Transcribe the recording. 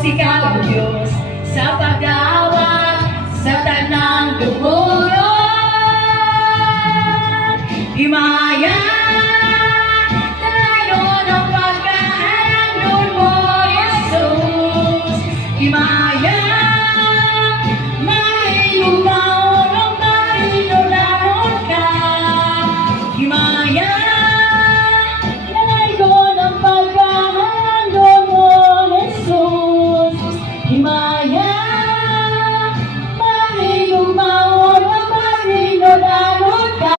ikaw, Diyos, sa pag-awat sa tanang lumuyon. Himaya, tayo ng pagkahandol mo, Jesus. Himaya, mahilumaon ang mahinulaon ka. Himaya, tayo ng pagkahandol mo, Jesus. Himaya,